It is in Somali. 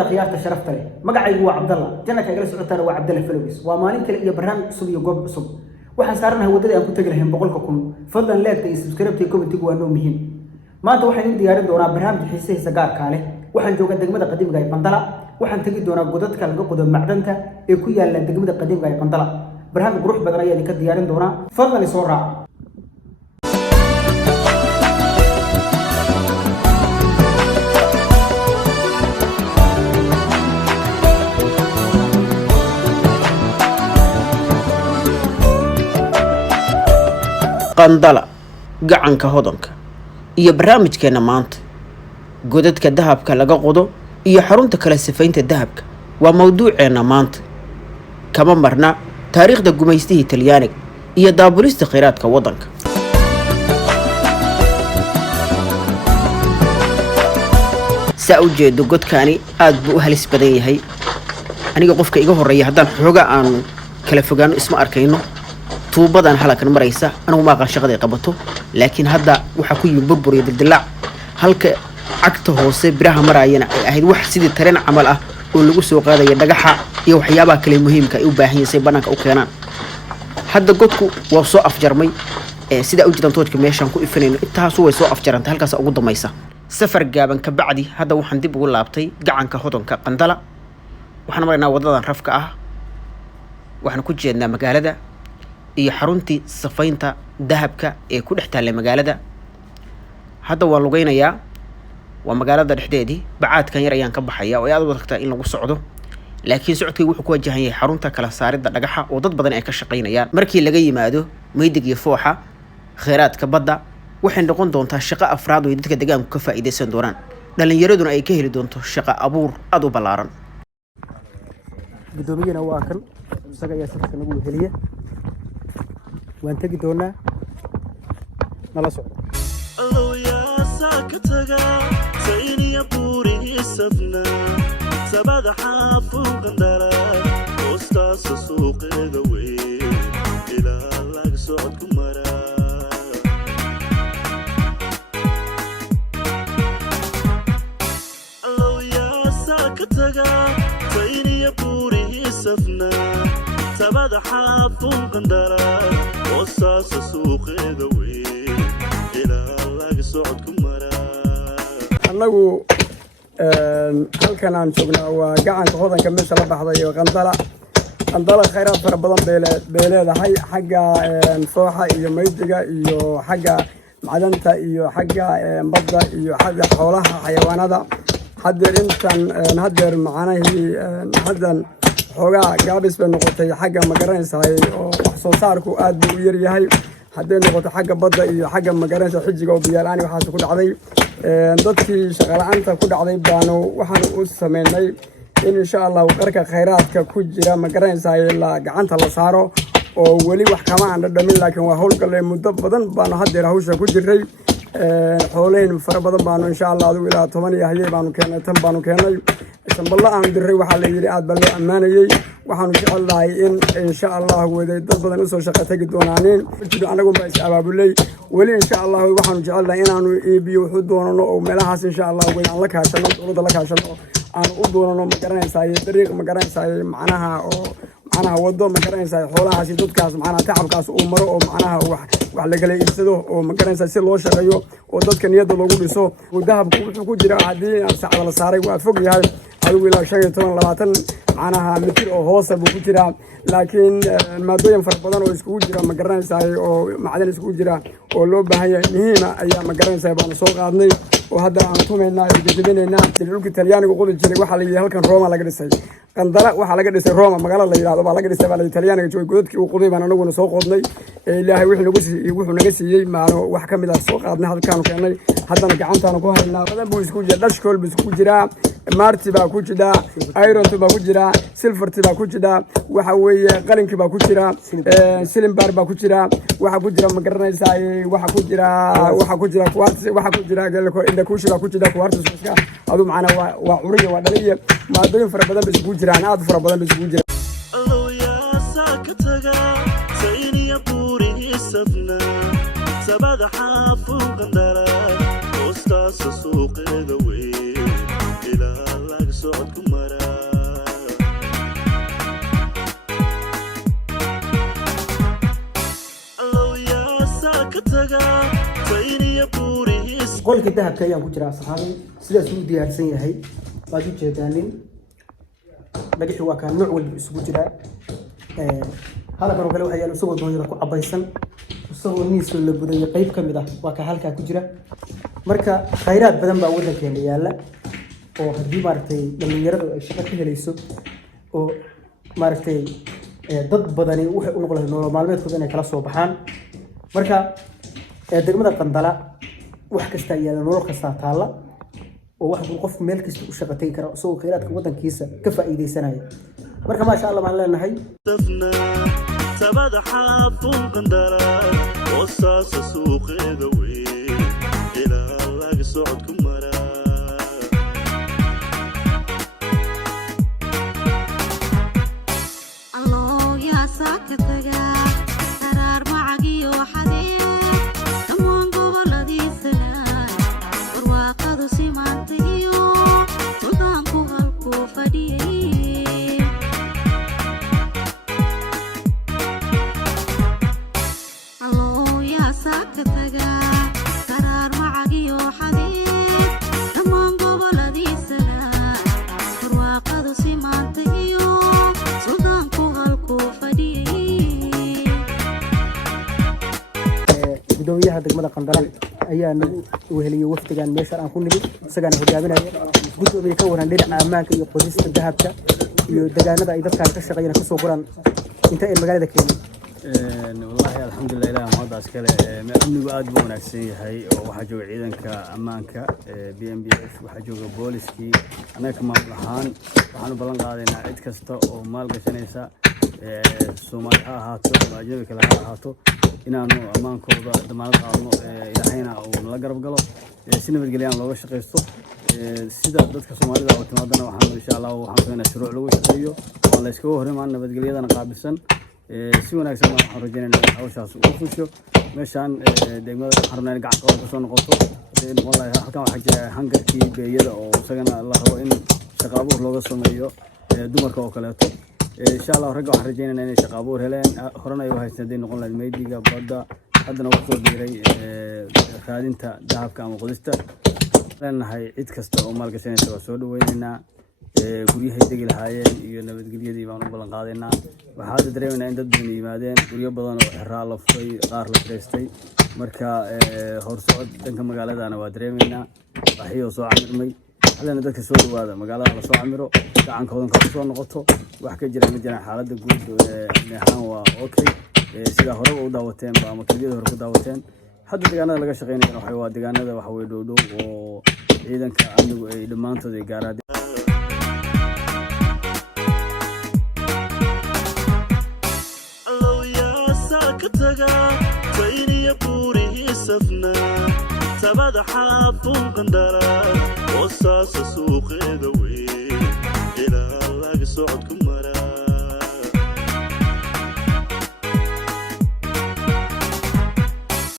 dhawaada khiyaarta sharafta leh magacaygu waa Cabdalla janaka igala socotaan waa Cabdalla Falowis waa maalin kale iyo barnaamij cusub iyo goob cusub waxaan saaranahay wadada aan ku tagi lahayn 100,000 fadlan like iyo subscribe comment-igu waa noo muhiim maanta waxaan diyaarin doonaa barnaamij xiisaha gaarka leh waxaan joogaa degmada qadiimka ee Qandala waxaan tagi doonaa godadka laga qodo macdanta ee ku yaala degmada qadiimka ee Qandala barnaamij qurux badan ayaa idinka diyaarin doonaa fadlan soo raac Qandala gacanka hodanka iyo barnaamijkeena maanta godadka dahabka laga qodo iyo xarunta kala sifaynta dahabka waa mawduuceena maanta kama marna taariikhda gumaystihii Talyaaniga iyo daabulista kheyraadka wadanka saa u jeedo godkani aad buu u halis badan yahay aniga qofka iga horeeya haddaan xooga aan kala fogaano isma arkayno tuubadan halkan maraysa anigu ma aqaan shaqada ay qabato laakiin hadda waxa ku yimid burbur iyo dildilaac halka cagta hoose biraha marayana ay ahayd wax sidii tareen camal ah oo lagu soo qaadayo dhagaxa iyo waxyaabaha kale muhiimka ay u baahan yihiin banaanka u keenaan hadda godku waa soo afjarmay sida u jidan toodka meeshan ku ifinayno intaas way soo afjarantay halkaas ugu dambaysa safar gaaban ka bacdi hadda waxaan dib ugu laabtay gacanka hodanka Qandala waxaan maraynaa wadadan rafka ah waxaan ku jeednaa magaalada iyo xaruntii safaynta dahabka ee ku dhex taallay magaalada hadda waan lugeynayaa waa magaalada dhexdeedii bacaadkan yar ayaan ka baxaya oo aad u wadaagtaa in lagu socdo laakiin socodkaygu wuxuu ku wajahan yahay xarunta kala saaridda dhagaxa oo dad badan ay ka shaqaynayaan markii laga yimaado meeydig iyo fooxa kheyraadka badda waxay noqon doontaa shaqo afraad oo dadka deegaanku ka faa'iideysan doonaan dhalinyaraduna ay ka heli doonto shaqo abuur aad u ballaaran gudoomiyana waa kan isaga ayaa safarka nagu heliya waan tagi doonaa nala socdo الله يا ساكتها سيني يا بوري سفنا سباد حافو قندرة أستاذ سوق ذوي إلى لك سعد كمرة الله يا ساكتها سيني يا بوري سفنا سباد حافو قندرة أستاذ سوق ذوي annagu halkan aan joognaa waa gacanka hodanka meesha la baxday Qandala kheyraad fara badan bay leedahay xagga fooxa iyo meeydiga iyo xagga macdanta iyo xagga badda iyo xagga xoolaha xayawaanada hadeer macnaheedu hadan xoogaa gaabis bay noqotay xagga ma garanaysaa oo wax soo saarku aad buu u yar yahay haddii noqoto xagga badda iyo xagga magaranaysa xijiga oo biyaalaani waxaas ku dhacday dadkii shaqo la'aanta ku dhacday baanu waxaan u sameynay in insha Allah qarka kheyraadka ku jira magaranaysa la gacanta la saaro oo wali wax kama aan dhadhamin laakiin waa howlgal muddo badan baanu hadeer hawsha ku jiray xoolayn fara badan baanu insha Allah adigu ilaa 10 hayay baanu keenay tan baanu keenay sanballa aan diray waxa la yiri aad baa loo amaanayay waxaan jecelahay in insha Allah waday dad badan u soo shaqo tagi doonaan anagu ma is abaabulay wali insha Allah waxaan jecelahay inaanu iibiyo wuxuu doonano oo meelahaas insha Allah waan la kaashano dowladda la kaashano aan u doonano ma garanaysaa dariiq ma garanaysaa macnaha wado ma garanaysaa xoolahaas dadkaas macnaha tacabkaas uu maro oo macnaha wax la kala iibsado oo ma garanaysaa si loo shaqeeyo oo dadka niyadda loogu dhiso dahabku wuxuu ku jira hadii saacad la saaray waa fog yahay adigu ilaa 15-20 macnaha mitir oo hoos buu ku jira laakiin maadooyin fara badan oo isku jira ma garanaysaa oo macdan isku jira oo loo baahan yahay muhiim ayaa ma garanaysaa baan soo qaadnay oo hadda aan tumeynaa jidinayna dhulka Talyaaniga qodi jiray waxa la yiraahdo halkan Roma laga dhisay Qandala waxa laga dhisay Roma magaalada la yiraahdo baa laga dhisay baa Talyaaniga joogay godadkii uu qoday baan anaguna soo qodnay ilaahay wuxuu naga siiyay maano wax kamid ah soo qaadnay halkaan keenay haddana gacantaana ku haynaa badan buu isku jira dashkool buu isku jira marti baa ku jira iron baa ku jira silver baa ku jira waxa weeye qalinki baa ku jira silimbar baa ku jira waxa ku jira ma garanaysaa waxa ku jira quartz waxa ku jira inda ku shida ku jira quartz iska adu macna waa curiga waa dhaliye maadooyin fara badan isku jiraan aad fara badan isku jira الله يا ساكتها سيني يا بوري سفنا سباد حافو قندرة أستاذ سوق ذوي إلى لك سعد كمرة ساكتها تيني بوريس qolka dahabka ayaan ku jira asxaabi sidaas uu diyaarsan yahay waad u jeedaanin dhagaxi waa ka nooc walba isugu jira halkan oo kale waxa yaalo isagoo doonyada ku cabaysan isagoo niis la buday qayb kamid ah waa ka halka ku jira marka khayraad badan baa wadankeena yaala oo hadii maartay dhalinyaradu ay shaqo ka helayso oo maartay dad badani waxay u noqdeen nolol maalmeedkooda inay kala soo baxaan marka degmada Qandala wax kasta yaala nolol kasta taala oo wax qof meel kasta u shaqatay kara soo khayraadka wadankiisa ka faa'iideysanaya marka ma sha Allah ma leenahay تبدا حافون قندرة وصاص سوق ذوي إلى لاقي صعدكم مرا الله يا ساكتها قرار معي وحديد أمون قبل ذي السنة ورواقض سمانتيو صدامكو هالكو فديه قرار معي وحديد أمان قبل ذي السنة ورواقض سمانتيو صدامكو هالكو فديه gudoomiyaha degmada Qandala ayaa nagu weheliyay waftigan meesha aan ku nimid isagana hogaaminaya gudoomiye ka waran dhinaca ammaanka iyo qodista dahabka iyo deegaanada ay dadka ka shaqeeyaan ka soo qoraan inta ay magaalada keenay والله الحمد لله إله ما ضاع سكله أمني وعاد بونكسي هاي وحجوا عيدن كأمانك BMBF وحجوا بوليسكي أنا كمان لحان وحنا بلن قاعدين عيد كسته ومال قشنيسا سومال هاتو واجب كلا هاتو إن أنو أمانك وضع دمال قانو إلى حين أو نلقرب قلو سنة بالجليان لو وش قيسو سيدا ضد كسومالي ده وتمادنا وحنا إن شاء الله وحنا شروع لو شقيو والله يسكوه هرم عنا بالجليان أنا قابسن si wanaagsan waxaan rajaynaynaa hawshaas uu fusho meeshaan degmada xarunay gacan ka soo noqoto wallahi halkan waxa jira hangarkii beeyada oo isagana la rabo in shaqo abuur looga sameeyo dumarka oo kaleeto insha Allah ragga waxaan rajaynaynaa inay shaqo abuur heleen horena ay u haysteen noqon lahayd meediga badda haddana wax soo diiray raadinta dahabka ama qodista leenahay cid kasta oo maal gashanaysa waa soo dhaweynaynaa guryahay degi lahaayeen iyo nabadgelyadii baan u ballan qaadaynaa waxaa dareemayna in dad badan yimaadeen guryo badan oo xiraa la furay qaar la kireystay marka horsocod dhanka magaaladana waa dareemaynaa waxyoo soo camirmay halana dadka soo dhawaada magaalada la soo camiro gacankoodan ka soo noqoto wax ka jira ma jiraan xaaladda guud neexaan waa okay sida hore u daawateen ba ama keliyada hore ku daawateen hadda deegaanada laga shaqeynayna waxa waa deegaanada waxa way dhow oo ciidanka amnigu ay dhamaantood ay gaaraan تيني بوري سفنا تبدا حافون قندرة وصاص سوق ذوي إلى لاقي صعدكم